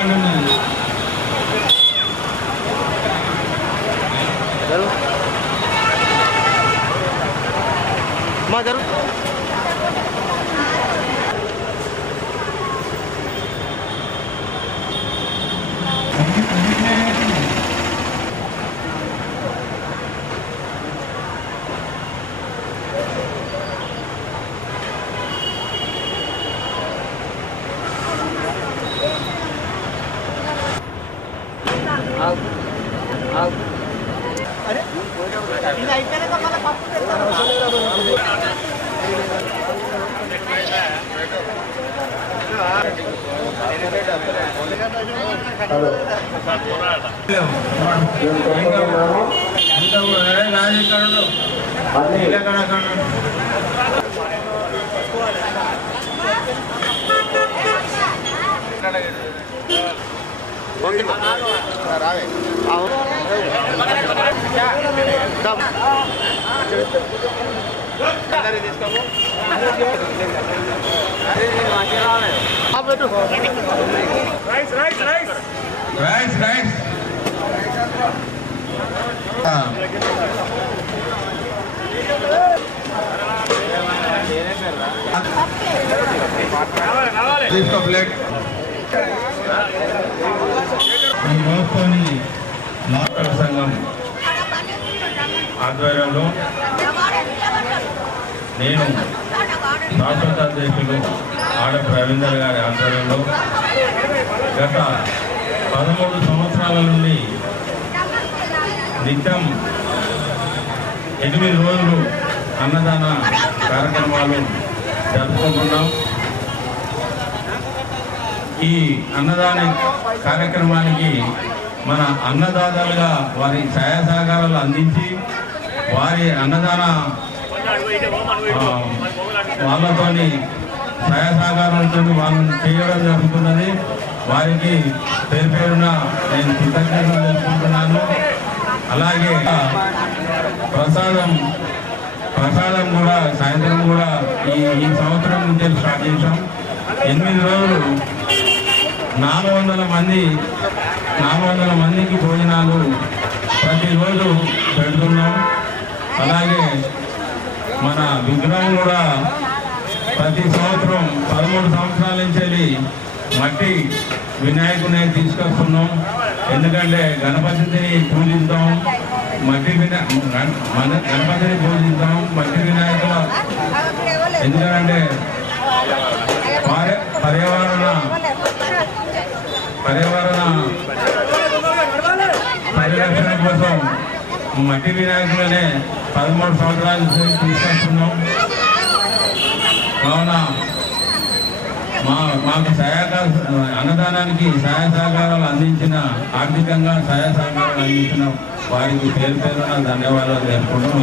బండి ఉన్నది. మా జరుగు అరే ఇది అయిపోయాక మళ్ళీ పప్పు రావే తీసుకోము rice rice rice rice rice తీసుకో ప్లేట్. ఈ వ్యవస్థని లాకర్ సంఘం ఆధ్వర్యంలో నేను శాశ్వత అధ్యక్షులు ఆడ రవీందర్ గారి ఆధ్వర్యంలో గత 13 సంవత్సరాల నుండి నిత్యం 8 రోజులు అన్నదాన కార్యక్రమాలు జరుపుకుంటున్నాం. ఈ అన్నదాన కార్యక్రమానికి మన అన్నదాతలుగా వారి సహాయ సహకారాలు అందించి వారి అన్నదాన వాళ్ళతోని సహాయ సహకారాలతో వాళ్ళని చేయడం జరుగుతున్నది. వారికి పేరు పేరున నేను కృతజ్ఞతలు తెలుపుకుంటున్నాను. అలాగే ప్రసాదం కూడా సాయంత్రం కూడా ఈ సంవత్సరం నుంచి స్టార్ట్ చేసాం. 8 రోజులు 400 మందికి భోజనాలు ప్రతిరోజు పెడుతున్నాం. అలాగే మన విగ్రహం కూడా ప్రతి సంవత్సరం 13 సంవత్సరాల నుంచి మట్టి వినాయకుని తీసుకొస్తున్నాం. ఎందుకంటే గణపతిని పూజిస్తాం, గణపతిని పూజిస్తాం, మట్టి వినాయకుల ఎందుకంటే పర్యావరణ పరిరక్షణ కోసం మట్టి వినాయకులనే 13 సంవత్సరాల నుంచి తీసుకొస్తున్నాం. కావున మాకు అన్నదానానికి సహాయ సహకారాలు అందించిన ఆర్థికంగా సహాయ సహకారాలు అందించిన వారికి పేరు పేరున ధన్యవాదాలు తెలుపుకుంటూ